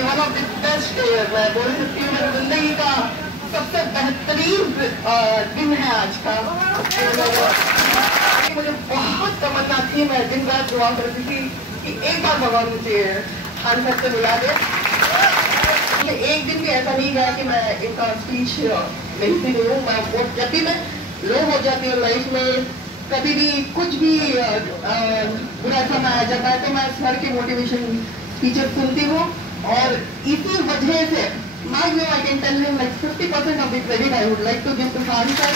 One of the best मैं बोल सकती हूँ मेरी जिंदगी का सबसे बेहतरीन दिन है आज का। मुझे बहुत तमन्ना थी, मैं दिन रात दुआ करती थी कि एक बार भगवान मुझे खान साहब से मिला दे। एक दिन भी ऐसा नहीं गया कि मैं एक स्पीच नहीं दी हूँ। मैं जब भी मैं लो हो जाती हूँ लाइफ में, कभी भी कुछ भी बुरा समय आ जाता है तो मैं सर की मोटिवेशन स्पीचेस सुनती हूँ और इसी वजह से I can tell him like 50% of the credit I would like to give to Khan sir.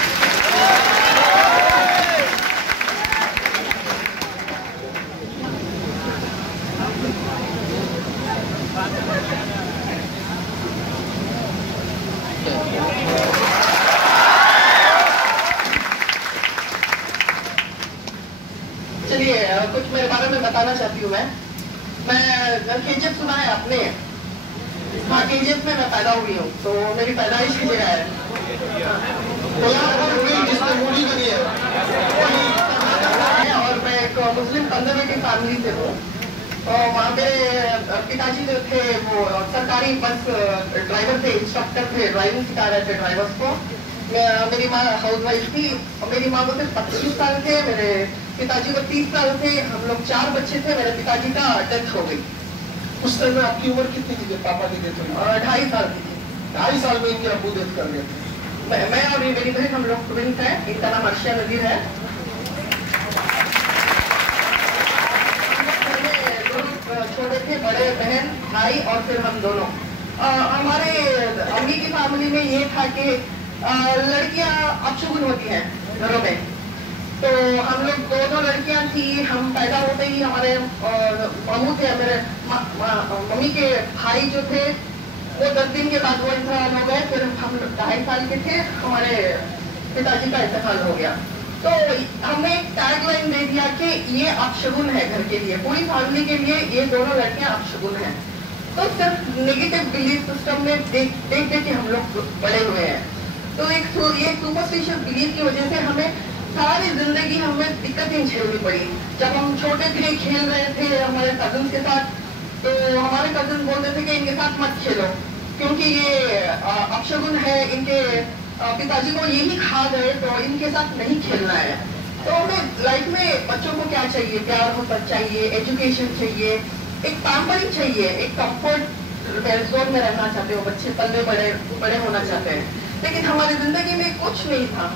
चलिए कुछ मेरे बारे में बताना चाहती हूँ मैं केजीएफ सुना है आपने? हाँ, केजीएफ में मैं पैदा हुई हूँ, तो मेरी पैदाइश की जगह है। और मैं एक मुस्लिम कंजर्वेटिव फैमिली से हूँ। तो वहाँ पे पिताजी जो थे वो सरकारी बस ड्राइवर थे, इंस्ट्रक्टर थे, ड्राइविंग सिखा रहे थे ड्राइवर्स को। मेरी माँ हाउस वाइफ थी और मेरी माँ को सिर्फ 25 साल थे, मेरे पिताजी को 30 साल थे। हम लोग 4 बच्चे थे। मेरे पिताजी का डेथ हो गई। उस टाइम में आपकी उम्र कितनी थी जब पापा की डेथ हुई? 2.5 साल की थी। 2.5 साल में इनके अब्बू डेथ कर गए थे। मैं और मेरी बहन, हम लोग ट्विंस हैं। इनका नाम अर्शिया नजीर है। छोटे थे, बड़े बहन भाई और फिर हम दोनों। हमारे अम्मी की फैमिली में ये था कि लड़कियां अपशगुन होती हैं घरों में। तो हम लोग 2 लड़कियां थी। हम पैदा होते ही हमारे मामू थे, मेरे मम्मी के भाई जो थे वो 10 दिन के बाद वो इंतकाल हो गए। फिर हम 2.5 साल के थे, हमारे पिताजी का इंतकाल हो गया। तो हमने एक टैगलाइन दे दिया कि ये अपशगुन है घर के लिए, पूरी फैमिली के लिए ये दोनों लड़कियां अपशगुन हैं। तो सिर्फ नेगेटिव बिलीफ सिस्टम में देख के हम लोग बड़े हुए हैं। तो ये सुपरस्टिशियस बिलीफ की वजह से हमें सारी जिंदगी हमें दिक्कतें झेलनी पड़ी। जब हम छोटे थे, खेल रहे थे हमारे कजन के साथ, तो हमारे कजन बोलते थे कि इनके साथ मत खेलो क्योंकि ये अपशगुन है, इनके पिताजी को यही खा गए तो इनके साथ नहीं खेलना है। तो हमें लाइफ में बच्चों को क्या चाहिए? प्यार होता चाहिए, एजुकेशन चाहिए, एक पैम्परिंग चाहिए, एक कंफर्ट जोन में रहना चाहते हो बच्चे, पल्ले बड़े होना चाहते हैं। लेकिन हमारी जिंदगी में कुछ नहीं था।